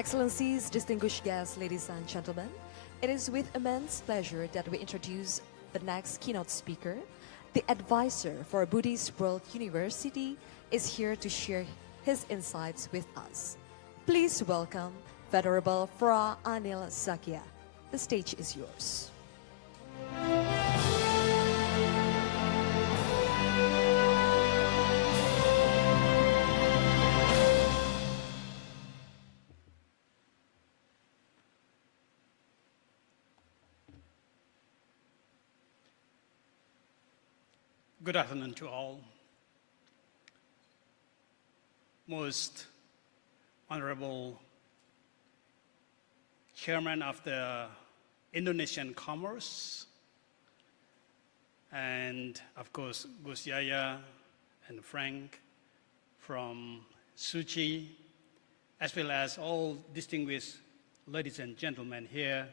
Excellencies, distinguished guests, ladies and gentlemen, it is with immense pleasure that we introduce the next keynote speaker. The advisor for Buddhist World University is here to share his insights with us. Please welcome Venerable Phra Anil Sakya. The stage is yours. Good afternoon to all. Most Honorable Chairman of the Indonesian Commerce, and of course Gus Yaya and Frank from Suchi, as well as all distinguished ladies and gentlemen here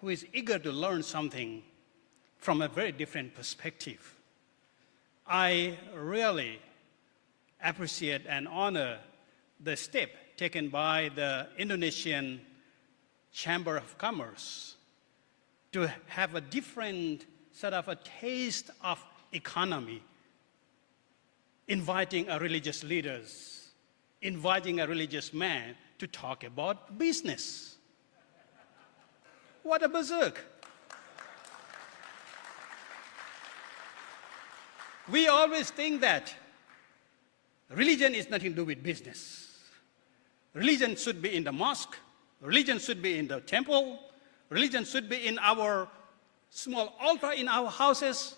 who is eager to learn something from a very different perspective. I really appreciate and honor the step taken by the Indonesian Chamber of Commerce to have a different sort of a taste of economy, inviting a religious leaders, inviting a religious man to talk about business. What a berserk. We always think that religion is nothing to do with business. Religion should be in the mosque, religion should be in the temple, religion should be in our small altar in our houses,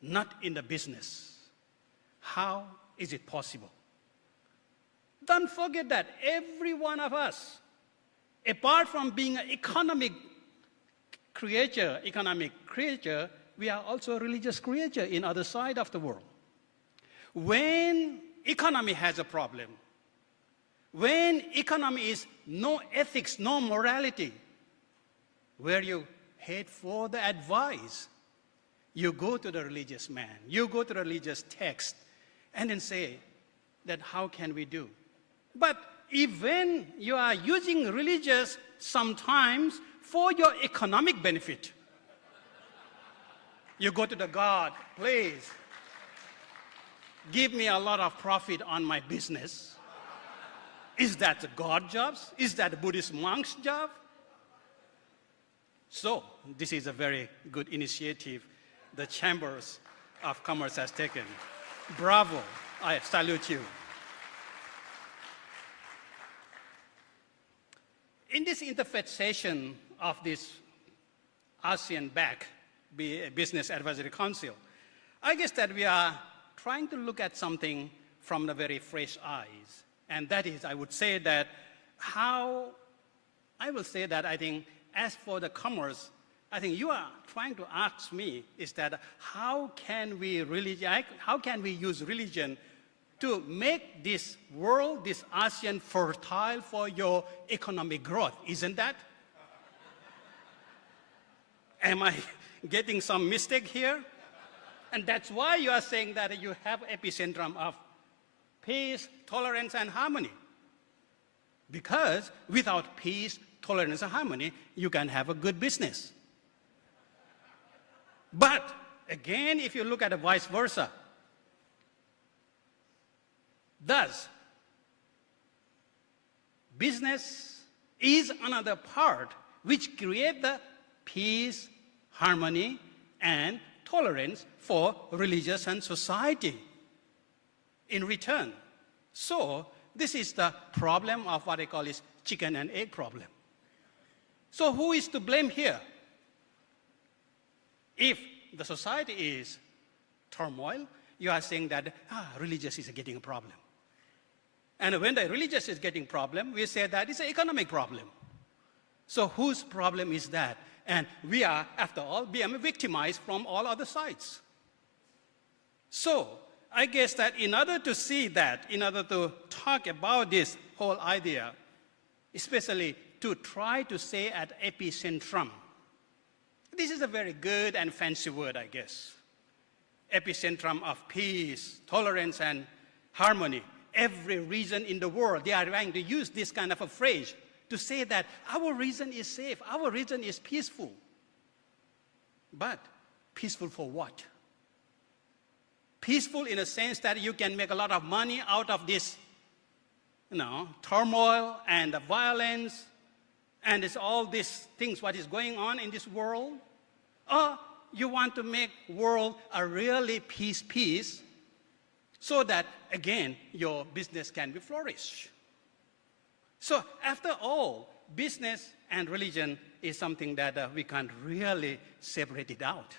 not in the business. How is it possible? Don't forget that every one of us, apart from being an economic creature, we are also a religious creature in other side of the world. When economy has a problem, when economy is no ethics, no morality, where you head for the advice, you go to the religious man, you go to the religious text, and then say that how can we do? But even you are using religious sometimes for your economic benefit, you go to the God, please, give me a lot of profit on my business. Is that the God job? Is that the Buddhist monk's job? So, this is a very good initiative the Chambers of Commerce has taken. Bravo, I salute you. In this interfaith session of this ASEAN-backed Business Advisory Council, I guess that we are trying to look at something from the very fresh eyes. And that is, I would say that I think as for the commerce, I think you are trying to ask me is that how can we use religion to make this world, this ASEAN fertile for your economic growth, isn't that? Am I getting some mistake here? And that's why you are saying that you have epicentrum of peace, tolerance, and harmony. Because without peace, tolerance, and harmony, you can have a good business. But again, if you look at the vice versa, thus, business is another part which creates the peace, harmony, and tolerance for religious and society in return. So this is the problem of what I call is chicken and egg problem. So who is to blame here? If the society is turmoil, you are saying that religious is getting a problem. And when the religious is getting problem, we say that it's an economic problem. So whose problem is that? And we are, after all, being victimized from all other sides. So I guess that in order to see that, in order to talk about this whole idea, especially to try to say at epicentrum, this is a very good and fancy word, I guess. Epicentrum of peace, tolerance, and harmony. Every region in the world, they are trying to use this kind of a phrase to say that our region is safe, our region is peaceful. But peaceful for what? Peaceful in a sense that you can make a lot of money out of this, turmoil and the violence, and it's all these things, what is going on in this world? Or you want to make world a really peace, so that, again, your business can be flourished. So after all, business and religion is something that we can't really separate it out.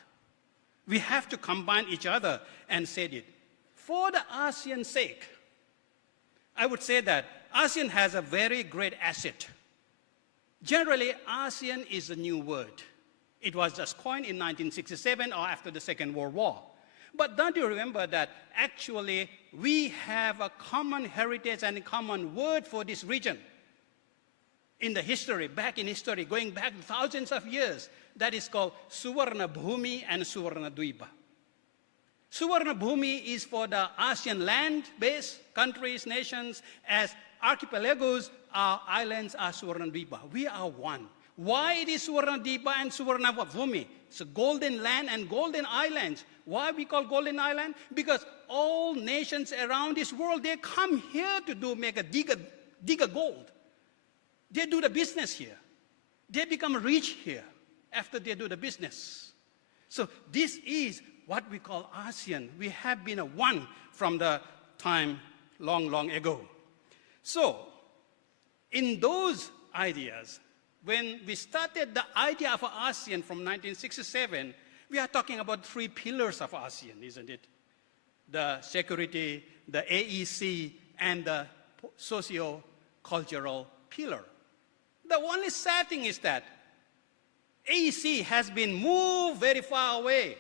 We have to combine each other and say it. For the ASEAN's sake, I would say that ASEAN has a very great asset. Generally, ASEAN is a new word. It was just coined in 1967 or after the Second World War. But don't you remember that actually we have a common heritage and a common word for this region? In the history, back in history, going back thousands of years, that is called Suvarna Bhumi and Suvarna Dwipa. Suvarna Bhumi is for the ASEAN land-based countries, nations, as archipelagos, our islands are Suvarna Dwipa. We are one. Why it is Suvarna Dwipa and Suvarna Bhumi? It's a golden land and golden islands. Why we call golden island? Because all nations around this world, they come here to dig a gold. They do the business here. They become rich here after they do the business. So this is what we call ASEAN. We have been a one from the time long ago. So in those ideas, when we started the idea of ASEAN from 1967, we are talking about three pillars of ASEAN, isn't it? The security, the AEC, and the socio-cultural pillar. The only sad thing is that AEC has been moved very far away,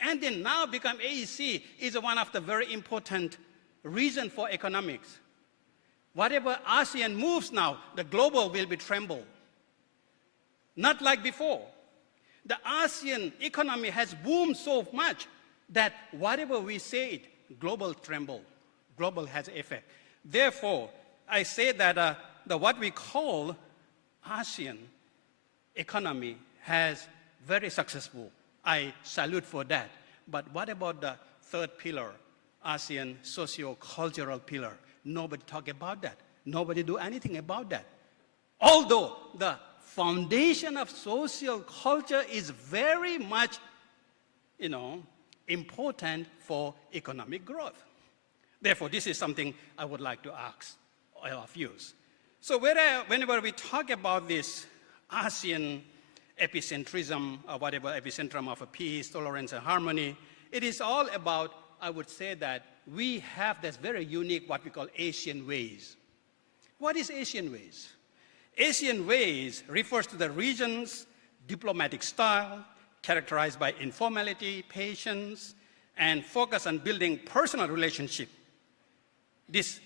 and then now become AEC is one of the very important reasons for economics. Whatever ASEAN moves now, the global will be tremble. Not like before. The ASEAN economy has boomed so much that whatever we say it, global tremble. Global has effect. Therefore, I say that what we call ASEAN economy has very successful. I salute for that. But what about the third pillar, ASEAN socio-cultural pillar? Nobody talk about that. Nobody do anything about that. Although the foundation of social culture is very much, important for economic growth. Therefore, this is something I would like to ask all of you. So whenever we talk about this ASEAN epicentrism, or whatever, epicentrum of peace, tolerance, and harmony, it is all about, I would say that we have this very unique, what we call Asian ways. What is Asian ways? Asian ways refers to the region's diplomatic style, characterized by informality, patience, and focus on building personal relationship. This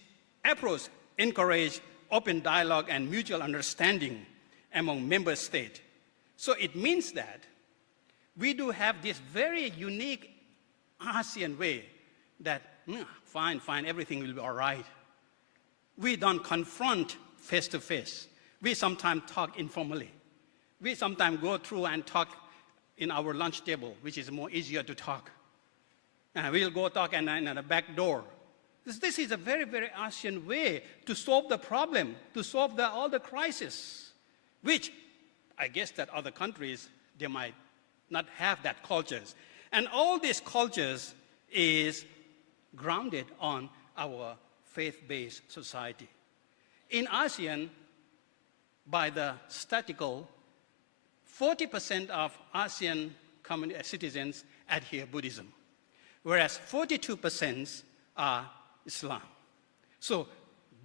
approach encourages open dialogue and mutual understanding among member states. So it means that we do have this very unique ASEAN way that, fine, everything will be all right. We don't confront face to face. We sometimes talk informally. We sometimes go through and talk in our lunch table, which is more easier to talk. We'll go talk in the back door. This is a very, very ASEAN way to solve the problem, to solve all the crisis, which I guess that other countries, they might not have that cultures. And all these cultures is grounded on our faith-based society. In ASEAN, by the statistical, 40% of ASEAN citizens adhere Buddhism, whereas 42% are Islam. So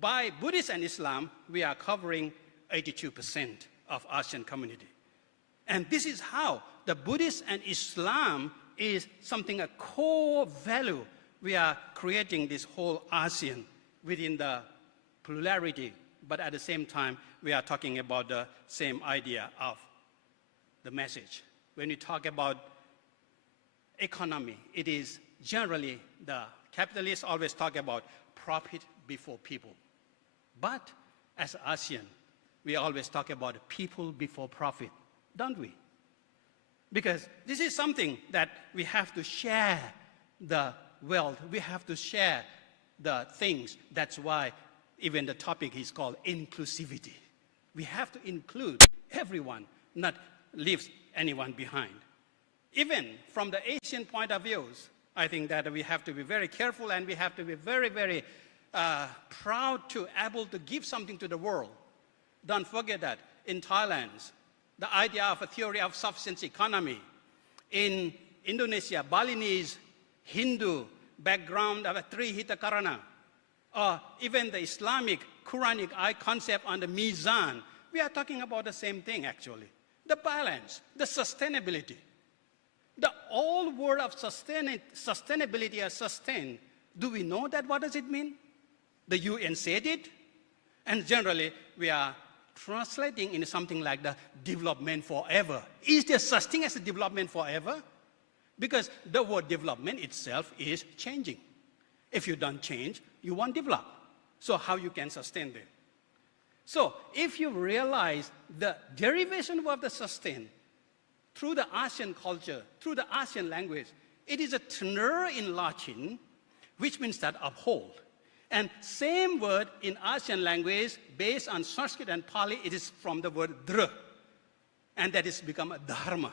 by Buddhist and Islam, we are covering 82% of ASEAN community. And this is how the Buddhist and Islam is something, a core value. We are creating this whole ASEAN within the plurality, but at the same time, we are talking about the same idea of the message. When we talk about economy, it is generally the capitalists always talk about profit before people. But as ASEAN, we always talk about people before profit, don't we? Because this is something that we have to share the wealth, we have to share the things. That's why even the topic is called inclusivity. We have to include everyone, not leave anyone behind. Even from the Asian point of view, I think that we have to be very careful and we have to be very, very proud to able to give something to the world. Don't forget that in Thailand, the idea of a theory of sufficiency economy. In Indonesia, Balinese, Hindu background of a three-hita karana, or even the Islamic Quranic concept on the mizan, we are talking about the same thing actually. The balance, the sustainability. The old word of sustainability or sustain, do we know that? What does it mean? The UN said it, and generally we are translating into something like the development forever. Is there such thing as a development forever? Because the word development itself is changing. If you don't change, you won't develop. So how you can sustain them? So if you realize the derivation of the sustain through the ASEAN culture, through the ASEAN language, it is a tenor in Latin, which means that uphold. And same word in ASEAN language, based on Sanskrit and Pali, it is from the word dra, and that is become a dharma.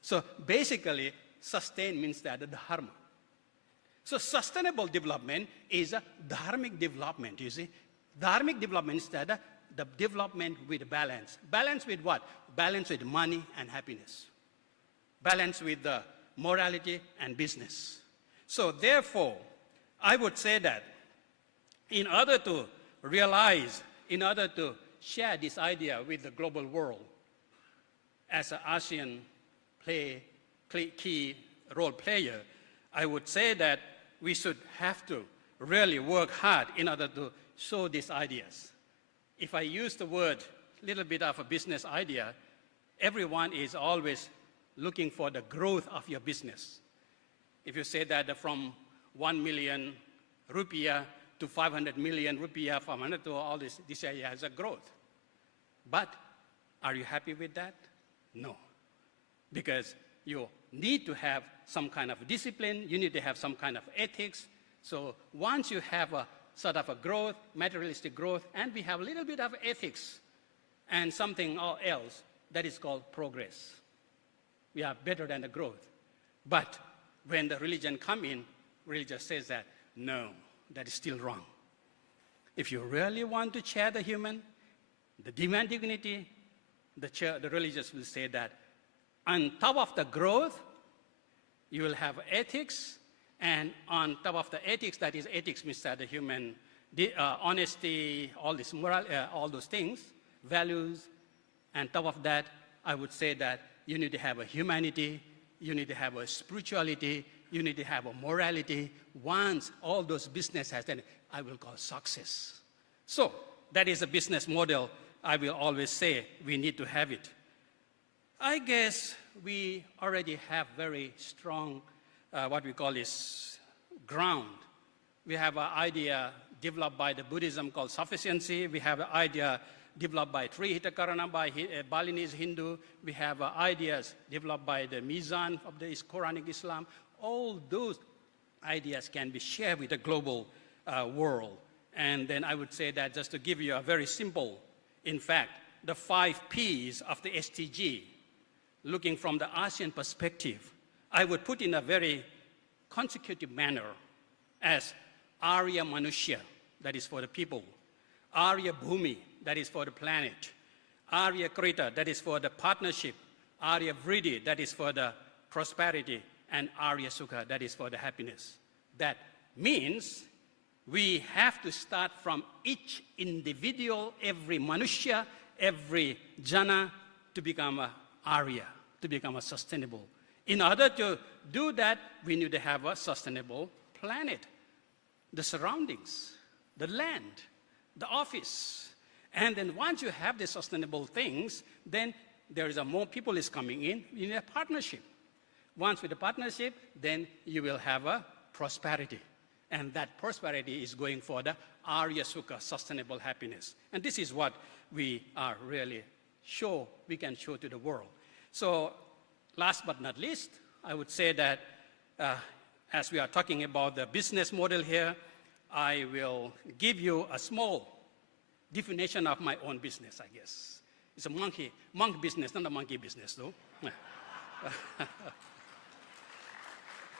So basically, sustain means that the dharma. So sustainable development is a dharmic development, you see. Dharmic development is that the development with balance. Balance with what? Balance with money and happiness. Balance with the morality and business. So therefore, I would say that in order to realize, in order to share this idea with the global world, as an ASEAN key role player, I would say that we should have to really work hard in order to show these ideas. If I use the word, little bit of a business idea, everyone is always looking for the growth of your business. If you say that from 1 million rupiah to 500 million rupiah, from 100 to all this area has a growth. But are you happy with that? No. Because you need to have some kind of discipline, you need to have some kind of ethics. So once you have a sort of a growth, materialistic growth, and we have a little bit of ethics and something else, that is called progress. We are better than the growth. But when the religion come in, religion says that, no, that is still wrong. If you really want to share the human, the human dignity, the religious will say that on top of the growth, you will have ethics, and on top of the ethics, that is ethics means that the human honesty, all this moral, all those things, values, and top of that, I would say that you need to have a humanity, you need to have a spirituality, you need to have a morality. Once all those business has done, I will call success. So that is a business model. I will always say we need to have it. I guess we already have very strong, what we call is ground. We have an idea developed by the Buddhism called sufficiency. We have an idea developed by Trihita Karana, by Balinese Hindu. We have ideas developed by the Mizan of the Quranic Islam. All those ideas can be shared with the global world. And then I would say that just to give you a very simple, in fact, the 5 Ps of the SDG, looking from the ASEAN perspective, I would put in a very consecutive manner as Arya Manushya, that is for the people, Arya Bhumi, that is for the planet, Arya Krita, that is for the partnership, Arya Vriddhi, that is for the prosperity, and Arya Sukha, that is for the happiness. That means we have to start from each individual, every Manushya, every Jana, to become a Arya, to become a sustainable. In order to do that, we need to have a sustainable planet, the surroundings, the land, the office. And then once you have the sustainable things, then there is more people is coming in a partnership. Once with the partnership, then you will have a prosperity. And that prosperity is going for the Arya Sukha, sustainable happiness. And this is what we are really we can show to the world. So last but not least, I would say that as we are talking about the business model here, I will give you a small definition of my own business, I guess. It's a monk business, not a monkey business, though.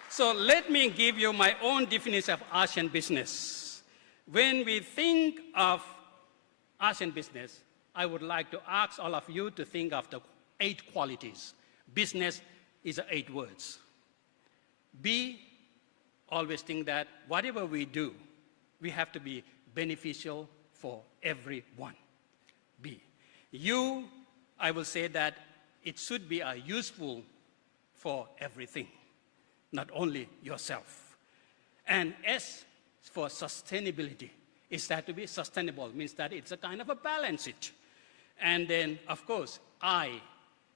So let me give you my own definition of ASEAN business. When we think of ASEAN business, I would like to ask all of you to think of the 8 qualities. Business is 8 words. B, always think that whatever we do, we have to be beneficial for everyone. B, U, I will say that it should be useful for everything, not only yourself. And S for sustainability. Is that to be sustainable? Means that it's a kind of a balance it. And then, of course, I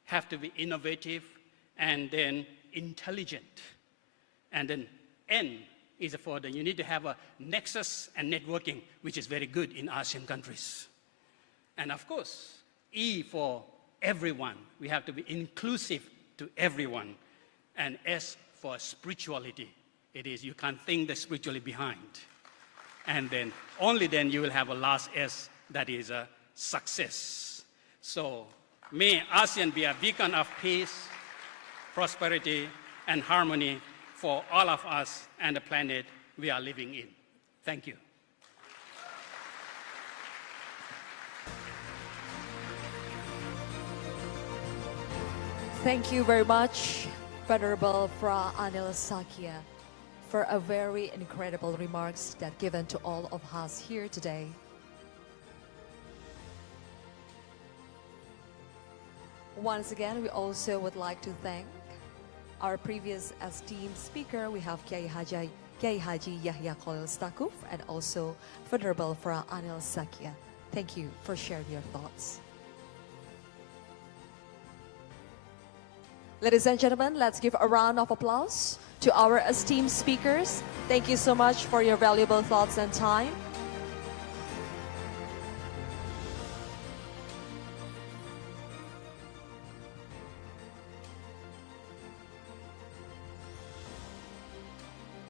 have to be innovative and then intelligent. And then N is for you need to have a nexus and networking, which is very good in ASEAN countries. And of course, E for everyone. We have to be inclusive to everyone. And S for spirituality. It is, you can't think the spiritually behind. And then, only then you will have a last S, that is a success. So, may ASEAN be a beacon of peace, prosperity, and harmony for all of us and the planet we are living in. Thank you. Thank you very much, Venerable Phra Anil Sakya, for a very incredible remarks that given to all of us here today. Once again, we also would like to thank our previous esteemed speaker. We have Kiai Haji Yahya Khalil Stakuf and also Venerable Phra Anil Sakya. Thank you for sharing your thoughts. Ladies and gentlemen, let's give a round of applause to our esteemed speakers. Thank you so much for your valuable thoughts and time.